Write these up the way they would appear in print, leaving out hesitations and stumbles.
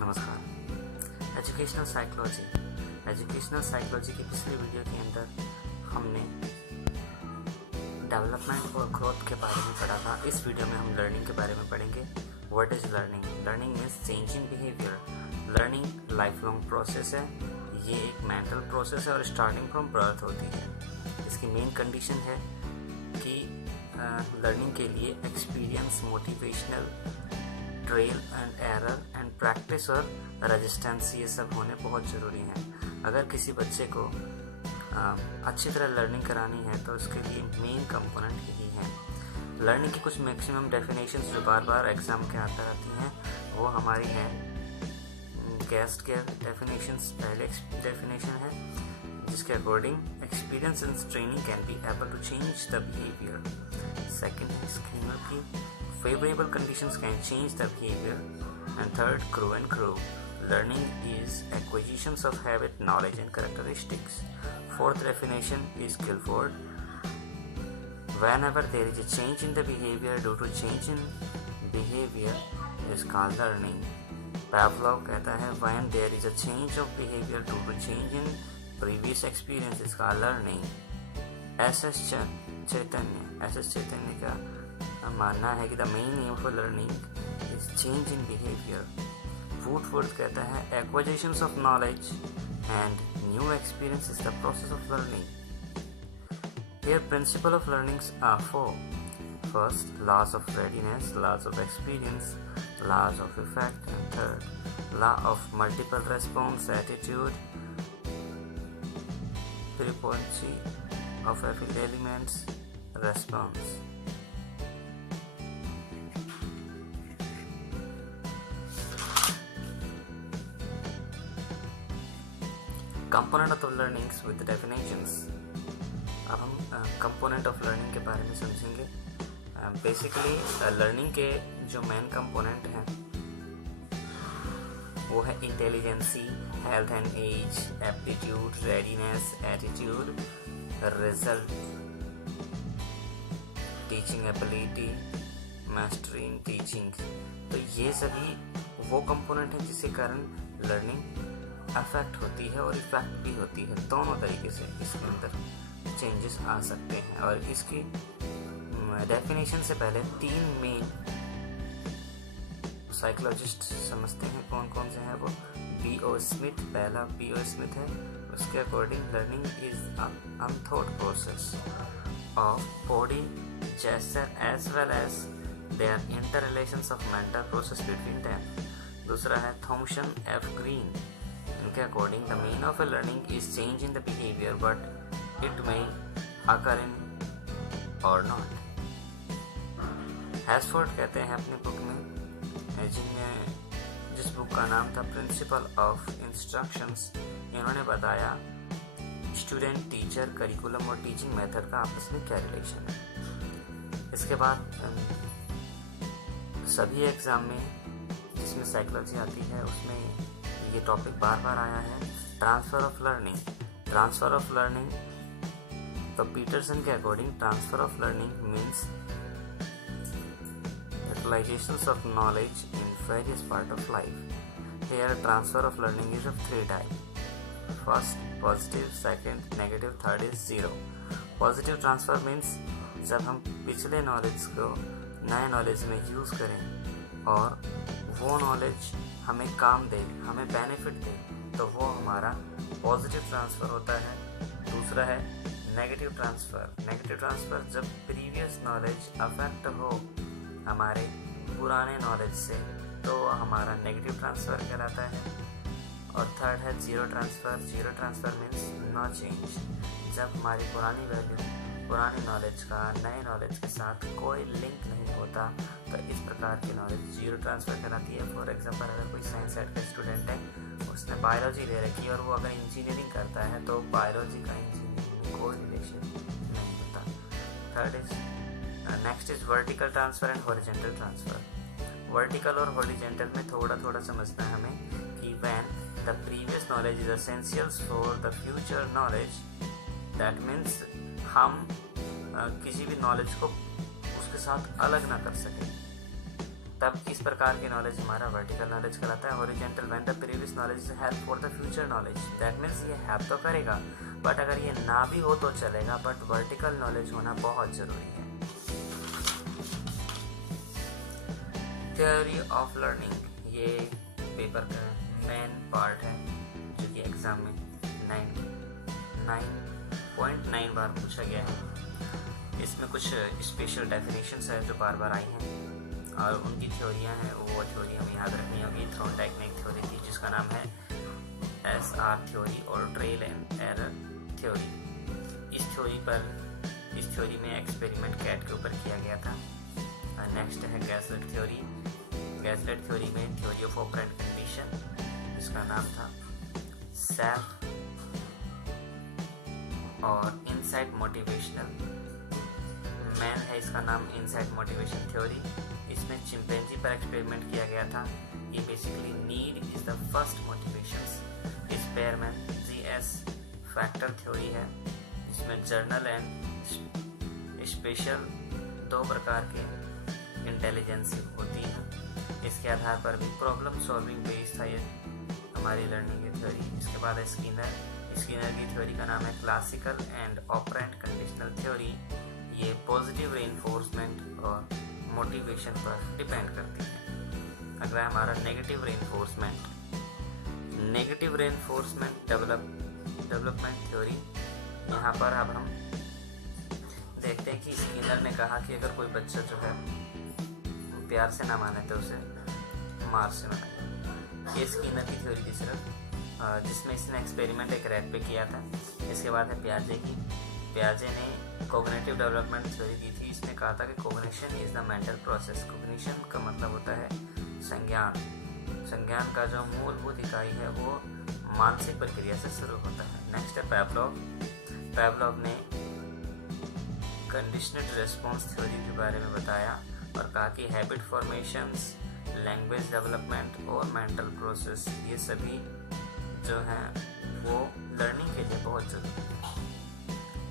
नमस्कार। Educational psychology की पिछली वीडियो के अंदर हमने डेवलपमेंट और ग्रोथ के बारे में पढ़ा था। इस वीडियो में हम लर्निंग के बारे में पढ़ेंगे। What is learning? Learning means change in behaviour. Learning life long process है। ये एक मेंटल प्रोसेस है और स्टार्टिंग फ्रॉम बर्थ होती है। इसकी मेन कंडीशन है कि लर्निंग के लिए experience, motivational, trail and error and practice और रेजिस्टेंस, ये सब होने बहुत ज़रूरी हैं। अगर किसी बच्चे को अच्छी तरह लर्निंग करानी है तो उसके लिए मेन कंपोनेंट यही है। लर्निंग की कुछ मैक्सिमम डेफिनेशंस जो बार बार एग्जाम के आते रहती हैं वो हमारी हैं। गेस्ट के डेफिनेशंस पहले डेफिनेशन है जिसके according experience and training can be able to change the behaviour. Second है स्कीमर की favorable conditions can change the behavior. And third, grow. Learning is acquisitions of habit, knowledge and characteristics. Fourth definition is Guilford. Whenever there is a change in the behavior due to change in behavior is called learning. Pavlov कहता है when there is a change of behavior due to change in previous experience is called learning. S.S. चैतन्य का मानना है कि the main aim for learning is change in behaviour. Woodford कहता है acquisitions of knowledge and new experience is the process of learning. Here principle of learnings are four. First, laws of readiness, laws of experience, laws of effect and third, law of multiple response, attitude, frequency of elements, response. Component of learnings with definitions। अब हम component of learning के बारे में समझेंगे। Basically learning के जो main component हैं वो है intelligence, health and age, aptitude, readiness, attitude, result, teaching ability, mastery in teaching. तो ये सभी वो कंपोनेंट हैं जिसके कारण लर्निंग अफेक्ट होती है और इफेक्ट भी होती है। दोनों तरीके से इसके अंदर चेंजेस आ सकते हैं। और इसकी डेफिनेशन से पहले तीन मेन साइकोलॉजिस्ट समझते हैं कौन कौन से हैं वो। B.O. स्मिथ, पहला B.O. स्मिथ है। उसके according learning is unthought process of body, gesture as well as their interrelations of mental process between them. दूसरा है थॉमसन F. ग्रीन। इनके according the mean of a learning is change in the behaviour but it may occur in or not. हैसफोर्ड कहते हैं अपनी book में, जिस book का नाम था प्रिंसिपल ऑफ इंस्ट्रक्शंस, इन्होंने बताया स्टूडेंट, टीचर, करिकुलम और टीचिंग मेथड का आपस में क्या रिलेशन है। इसके बाद सभी एग्जाम में जिसमें साइकोलॉजी आती है उसमें ये टॉपिक बार बार आया है। ट्रांसफर ऑफ लर्निंग तो पीटरसन के according transfer of learning means utilization of knowledge in various part of life. Here transfer of learning is of three type. First, positive, second, negative, third is zero. Positive transfer means जब हम पिछले knowledge को नए knowledge में use करें और वो knowledge हमें काम दे, हमें बेनिफिट दे, तो वो हमारा पॉजिटिव ट्रांसफ़र होता है। दूसरा है नेगेटिव ट्रांसफ़र जब प्रीवियस नॉलेज अफेक्ट हो हमारे पुराने नॉलेज से तो हमारा नेगेटिव ट्रांसफ़र कहलाता है। और थर्ड है zero transfer means no change, जब हमारी पुरानी वैल्यू, पुरानी नॉलेज का नए नॉलेज के साथ कोई लिंक नहीं होता तो इस प्रकार की नॉलेज जीरो ट्रांसफ़र कहलाती है। फॉर एग्जांपल अगर कोई साइंस साइड का स्टूडेंट है, उसने बायोलॉजी ले रखी है और वो अगर इंजीनियरिंग करता है तो बायोलॉजी का इंजीनियरिंग में कोई रिलेशन नहीं होता। Third is next is vertical transfer and horizontal transfer. Vertical और हॉरिजॉन्टल में थोड़ा समझना है हमें कि when the previous knowledge is essentials for the future knowledge, that means हम किसी भी नॉलेज को उसके साथ अलग ना कर सकें, तब इस प्रकार की नॉलेज हमारा वर्टिकल नॉलेज कहलाता है। Horizontal when the previous knowledge is help for the future knowledge, that means ये हेल्प तो करेगा, बट अगर ये ना भी हो तो चलेगा, बट वर्टिकल नॉलेज होना बहुत ज़रूरी है। थ्योरी ऑफ लर्निंग ये पेपर का मेन पार्ट है जो कि एग्ज़ाम में 9.9 बार पूछा गया है। इसमें कुछ स्पेशल डेफिनेशंस है जो बार बार आई हैं और उनकी थ्योरियाँ हैं, वो थ्योरी हमें याद रखनी होगी। थ्रोनडाइक ने एक थ्योरी थी जिसका नाम है SR थ्योरी और ट्रेल एंड एरर थ्योरी। इस थ्योरी में एक्सपेरिमेंट कैट के ऊपर किया गया था। नेक्स्ट है गैसलेट थ्योरी। गैसलेट थ्योरी में थ्योरी ऑफ ऑपरेंट कंडीशन, जिसका नाम था सेल्फ और इनसाइट मोटिवेशनल। मैन है इसका नाम इनसाइट मोटिवेशन थ्योरी। इसमें चिंपैंजी पर एक्सपेरिमेंट किया गया था। ये basically need is the first motivations. Spearman GS factor theory है जिसमें जर्नल एंड स्पेशल दो प्रकार के इंटेलिजेंस होती है। इसके आधार पर भी प्रॉब्लम सॉल्विंग बेस्ड था ये हमारी लर्निंग की थ्योरी। इसके बाद है स्किनर की थ्योरी का नाम है classical and operant conditional theory. ये पॉजिटिव रेनफोर्समेंट और मोटिवेशन पर डिपेंड करती है। अगला हमारा नेगेटिव रेनफोर्समेंट डेवलपमेंट थ्योरी। यहाँ पर अब हम देखते हैं कि स्किनर ने कहा कि अगर कोई बच्चा जो है प्यार से ना माने तो उसे मार से माने। ये स्किनर की थ्योरी थी सिर्फ, जिसमें इसने एक्सपेरिमेंट एक रैट पे किया था। इसके बाद है पियाजे ने कॉग्निटिव डेवलपमेंट थ्योरी दी थी। इसने कहा था कि cognition is the mental process. Cognition का मतलब होता है संज्ञान का जो मूलभूत इकाई है वो मानसिक प्रक्रिया से शुरू होता है। नेक्स्ट है पैवलोव ने कंडीशनड रिस्पॉन्स थ्योरी के बारे में बताया और कहा कि हैबिट फॉर्मेशंस, लैंग्वेज डेवलपमेंट और मेंटल प्रोसेस ये सभी जो हैं वो लर्निंग के लिए बहुत जरूरी है।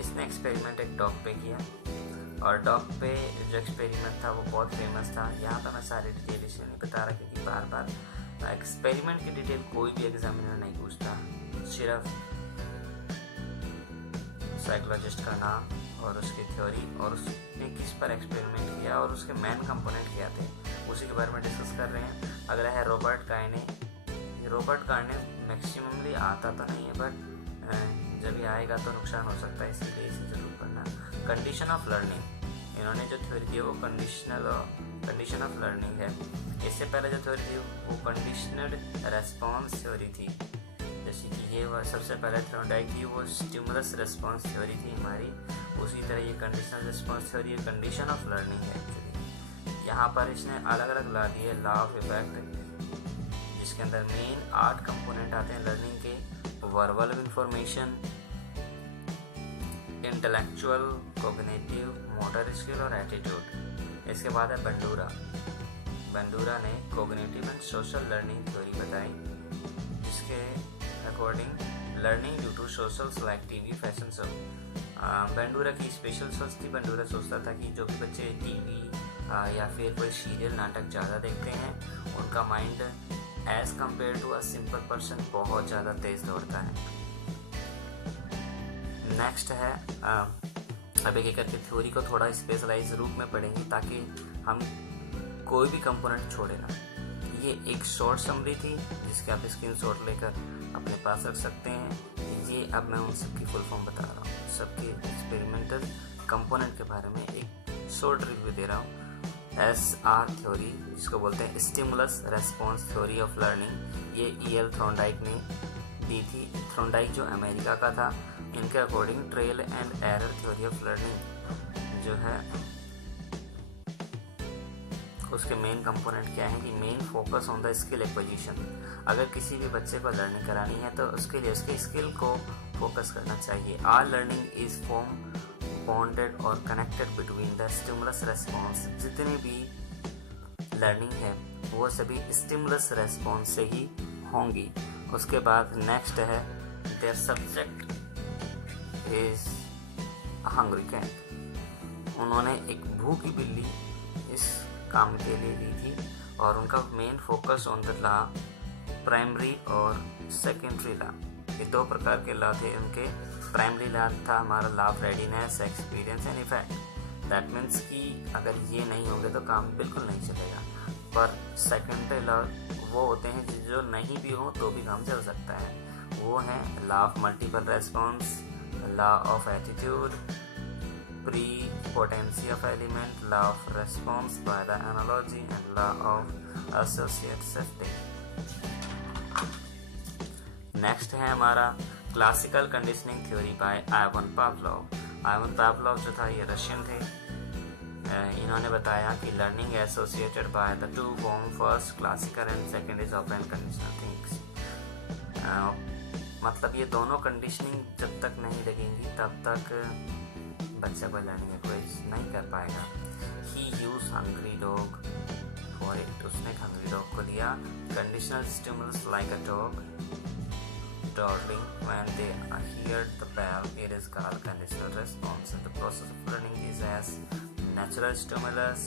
इसने एक्सपेरिमेंट एक डॉग पे किया और डॉग पे जो एक्सपेरिमेंट था वो बहुत फेमस था। यहाँ पर मैं सारी डिटेल इसलिए नहीं बता रहा क्योंकि बार बार एक्सपेरिमेंट की डिटेल कोई भी एग्जामिनर नहीं पूछता, सिर्फ साइकोलॉजिस्ट का नाम और उसकी थ्योरी और उसने किस पर एक्सपेरिमेंट किया और उसके मेन कंपोनेंट क्या थे उसी के बारे में डिस्कस कर रहे हैं। अगला है रॉबर्ट कार्ने मैक्सिममली आता तो नहीं है बट जब ये आएगा तो नुकसान हो सकता है, इसीलिए इसे जरूर पढ़ना। कंडीशन ऑफ लर्निंग, इन्होंने जो थ्योरी दी वो कंडीशन ऑफ लर्निंग है। इससे पहले जो थ्योरी थी वो कंडीशनड रेस्पॉन्स थ्योरी थी, जैसे कि ये सबसे पहले थ्रोनडाइक थी वो स्टिमुलस रेस्पॉन्स थ्योरी थी हमारी। उसी तरह ये कंडीशनल रेस्पॉन्स थ्योरी ये कंडीशन ऑफ लर्निंग है एक्चुअली। यहाँ पर इसने अलग अलग ला दिए लॉ ऑफ इफेक्ट, जिसके अंदर मेन 8 कंपोनेंट आते हैं लर्निंग के: verbal information, intellectual, cognitive, motor skill और एटीट्यूड। इसके बाद है बंडूरा ने cognitive and social learning theory बताई, जिसके according learning due to social like TV, fashion show. Bandura की स्पेशल सोच थी। बंडूरा सोचता था कि जो भी बच्चे टीवी या फिर कोई सीरियल नाटक ज़्यादा देखते हैं उनका mind as compare to a simple person बहुत ज़्यादा तेज दौड़ता है। नेक्स्ट है अब एक करके थ्योरी को थोड़ा स्पेशलाइज रूप में पढ़ेंगे ताकि हम कोई भी कंपोनेंट छोड़े ना। ये एक शॉर्ट समरी थी जिसके आप स्क्रीनशॉट लेकर अपने पास रख सकते हैं। ये अब मैं उन सबकी फुल फॉर्म बता रहा हूँ, सबके एक्सपेरिमेंटल कंपोनेंट के बारे में एक शॉर्ट रिव्यू दे रहा हूँ। SR थ्योरी जिसको बोलते हैं stimulus response theory of learning, ये EL थ्रोनडाइक ने दी थी। थ्रोनडाइक जो अमेरिका का था, इनके according trail and error theory of learning जो है उसके मेन कंपोनेंट क्या है कि main focus on the skill acquisition. अगर किसी भी बच्चे को लर्निंग करानी है तो उसके लिए उसके स्किल को फोकस करना चाहिए। आल लर्निंग इज फॉर्म बॉन्डेड और connected between the stimulus response. जितनी भी लर्निंग है वो सभी स्टिमुलस रेस्पॉन्स से ही होंगी। उसके बाद नेक्स्ट है their subject is hungry cat. उन्होंने एक भूखी बिल्ली इस काम के लिए ली थी और उनका main focus on the law, primary और सेकेंडरी लॉ। ये दो प्रकार के लॉ थे उनके। प्राइमरी लॉ था हमारा law of readiness, experience and effect. That means कि अगर ये नहीं होगा तो काम बिल्कुल नहीं चलेगा। पर सेकेंडरी लॉ वो होते हैं जो नहीं भी हो तो भी काम चल सकता है। वो हैं law of multiple response, law of attitude, prepotency of element, law of response by the analogy and law of associate safety. Next है हमारा classical conditioning theory by Ivan Pavlov. Ivan Pavlov जो था ये Russian थे। इन्होंने बताया कि learning associated by the two form, first classical and second is operant conditional things. मतलब ये दोनों कंडीशनिंग जब तक नहीं लगेंगी तब तक बच्चा कोई लर्निंग एक्वाइज नहीं कर पाएगा। He used hungry dog for it. उसने हंग्री डॉग को लिया। Conditional stimulus like a dog dawdling when they hear the bell, it is called conditional response. And the process of learning is as natural stimulus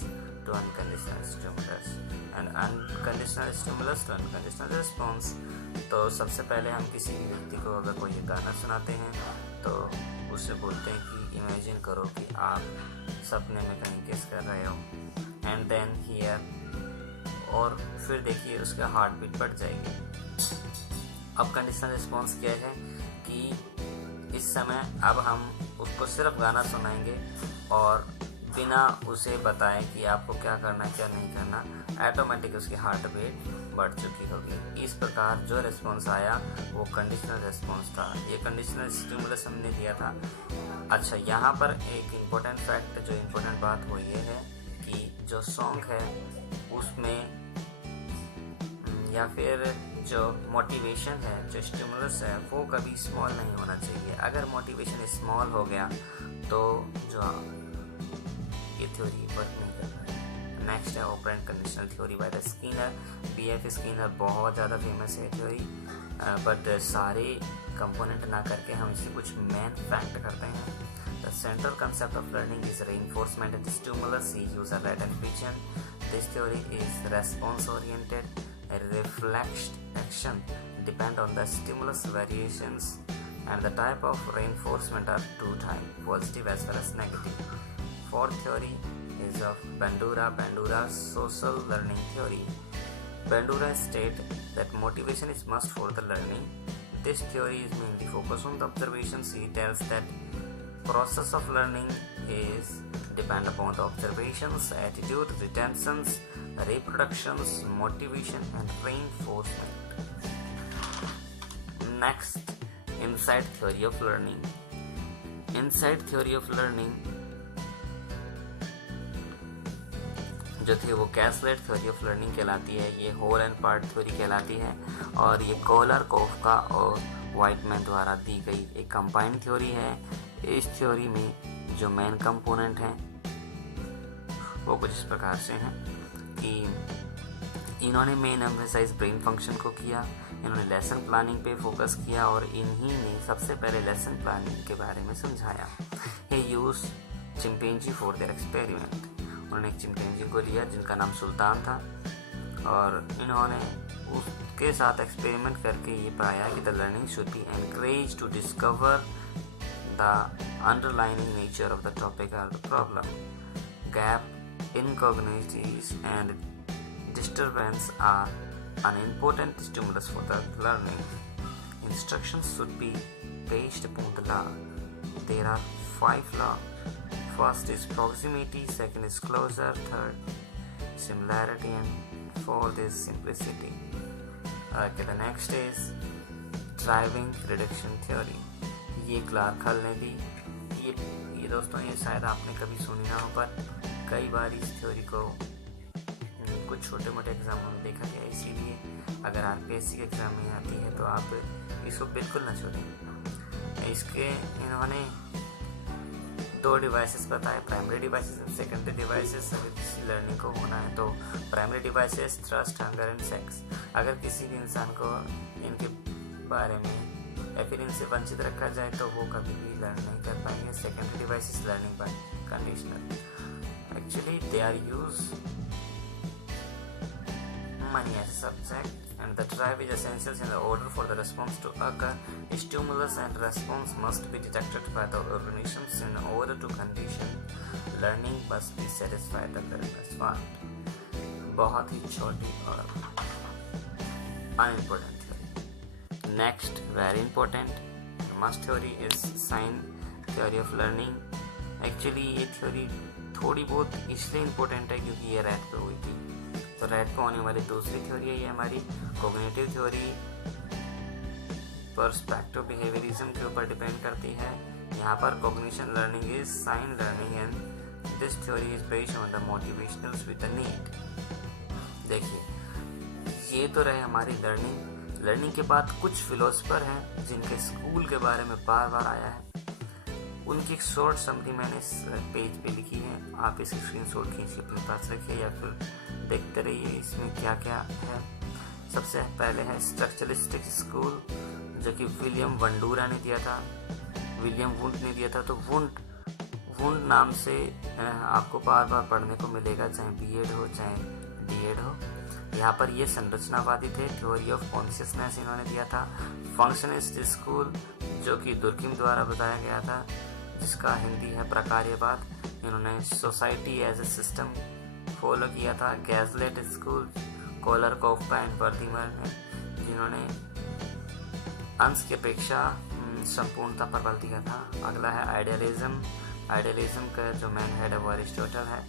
to unconditional stimulus and unconditional stimulus to unconditional response. तो सबसे पहले हम किसी भी व्यक्ति को अगर कोई गाना सुनाते हैं तो उससे बोलते हैं कि इमेजिन करो कि आप सपने में कहीं किस कर रहे हो, एंड देन हियर, और फिर देखिए उसका हार्ट बीट बढ़ जाएगी। अब कंडीशनल रिस्पॉन्स क्या है कि इस समय अब हम उसको सिर्फ गाना सुनाएंगे और बिना उसे बताएं कि आपको क्या करना है क्या नहीं करना, ऑटोमेटिक उसकी हार्ट बीट बढ़ चुकी होगी। इस प्रकार जो रिस्पॉन्स आया वो कंडीशनल रिस्पॉन्स था। ये कंडीशनल स्टिमुलस हमने दिया था। अच्छा, यहाँ पर एक इम्पोर्टेंट फैक्ट, जो इम्पोर्टेंट बात वो ये है कि जो सॉन्ग है उसमें या फिर जो मोटिवेशन है, जो स्टिमुलस है, वो कभी स्मॉल नहीं होना चाहिए। अगर मोटिवेशन स्मॉल हो गया तो जो ये थ्योरी वर्क नहीं कर पाएगी। नेक्स्ट है operant conditional theory by the Skinner. B.F. Skinner बहुत ज़्यादा फेमस है थ्योरी, बट सारे कंपोनेंट ना करके हम इसे कुछ मेन फैक्ट करते हैं। The central concept of learning is reinforcement and stimulus. He used a red and pigeon. This theory is response oriented. Reflex action depend on the stimulus variations, and the type of reinforcement are two types, positive as well as negative. Fourth theory is of Bandura's social learning theory. Bandura states that motivation is must for the learning. This theory is mainly focused on the observations. He tells that process of learning is depend upon the observations, attitude, retentions, reproductions, motivation and reinforcement. Next, insight theory of learning. Insight theory of learning जो थी वो कैसलेट theory of learning कहलाती है। ये whole and part theory कहलाती है और ये कोलर, कोफका और वाइटमैन द्वारा दी गई एक कंबाइंड थ्योरी है। इस थ्योरी में जो मेन कंपोनेंट हैं वो कुछ इस प्रकार से हैं कि इन्होंने मेन एम्फेसाइज ब्रेन फंक्शन को किया, इन्होंने लेसन प्लानिंग पे फोकस किया और इन्हीं ने सबसे पहले लेसन प्लानिंग के बारे में समझाया। He used chimpanzee for their experiment. उन्होंने एक चिंपैंजी को लिया जिनका नाम सुल्तान था और इन्होंने उसके साथ एक्सपेरिमेंट करके ये पाया कि the learning should be encourage to discover the underlining nature of the topic और the problem. Gap in cognitives and disturbance are an important stimulus for the learning. Instructions should be based upon the law. There are 5 laws. First is proximity, second is closure, third similarity, and fourth is simplicity. Okay, the next is driving reduction theory. ये Clark हल ने दी। ये दोस्तों ये शायद आपने कभी सुनी ना हो, पर कई बार इस थ्योरी को कुछ छोटे मोटे एग्जाम में देखा गया, इसीलिए अगर Rpsc के एग्जाम में आती है तो आप इसको बिल्कुल ना छोड़ें। इसके इन्होंने 2 डिवाइसेस बताए, primary devices and secondary devices. अगर किसी लर्निंग को होना है तो primary devices thrust, hunger and sex. अगर किसी भी इंसान को इनके बारे में या फिर इनसे वंचित रखा जाए तो वो कभी भी लर्न नहीं कर पाएंगे। Secondary devices learning by conditioner. Actually they are use money as a subject, and the drive is essential in the order for the response to occur. Stimulus and response must be detected by the organisms in order to condition learning must be satisfied the learner's want. बहुत ही छोटी और unimportant theory. Next, very important, must theory is sign theory of learning. Actually ये theory थोड़ी बहुत इसलिए important है क्योंकि ये रैट पे हुई थी. तो रैट पे होने वाली दूसरी थ्योरी है ये हमारी कोग्निटिव थ्योरी. पर्सपेक्टिव बिहेवियरिज्म के ऊपर डिपेंड करती है. यहाँ पर cognition learning is sine learning and this theory is based on the motivationals with the need. देखिए ये तो रहे हमारी लर्निंग के बाद कुछ फिलोसफर हैं जिनके स्कूल के बारे में बार बार आया है. उनकी एक शॉर्ट समरी मैंने इस पेज पे लिखी है. आप इस स्क्रीनशॉट खींच के अपने पास रखिए या फिर देखते रहिए इसमें क्या क्या है. सबसे पहले है स्ट्रक्चरलिस्टिक स्कूल जो कि विलियम वंडूरा ने दिया था, विलियम वुंट ने दिया था. तो वुंट नाम से आपको बार बार पढ़ने को मिलेगा, चाहे B.Ed हो चाहे D.Ed हो. यहाँ पर ये संरचनावादी थे. थ्योरी ऑफ कॉन्शियसनेस इन्होंने दिया था. फंक्शनिस्ट स्कूल जो कि दुर्किम द्वारा बताया गया था, जिसका हिंदी है प्रकार्यवाद. इन्होंने society as a system follow किया था. Gestalt school Kohler Koffka and Wertheimer ने, जिन्होंने अंश की अपेक्षा संपूर्णता पर बल दिया था. अगला है आइडियलिज्म का जो मैन हेड है वो अरिस्टोटल है.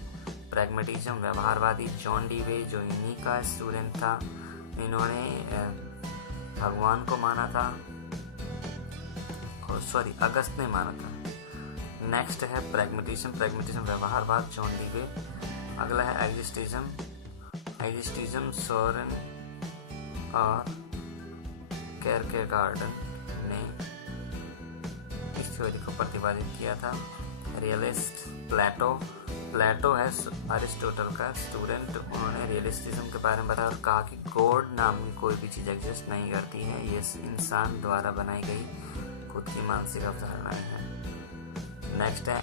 प्रैग्मेटिज्म व्यवहारवादी जॉन डीवे जो इन्हीं का स्टूडेंट था. इन्होंने भगवान को माना था, अगस्त ने माना था. नेक्स्ट है प्रैग्मेटिज्म व्यवहारवाद जॉन डीवे. अगला है एग्जिस्टिज्म सोरेन और केरकेगार्डन ने इस थ्योरी को प्रतिपादित किया था. रियलिस्ट प्लेटो है अरिस्टोटल का स्टूडेंट. उन्होंने रियलिस्टिज्म के बारे में बताया और कहा कि गॉड नाम की कोई भी चीज़ एग्जिस्ट नहीं करती है, ये इंसान द्वारा बनाई गई खुद की मानसिक अवधारणाएं हैं. नेक्स्ट है